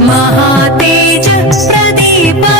महातेज प्रदीप।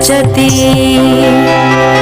रोचते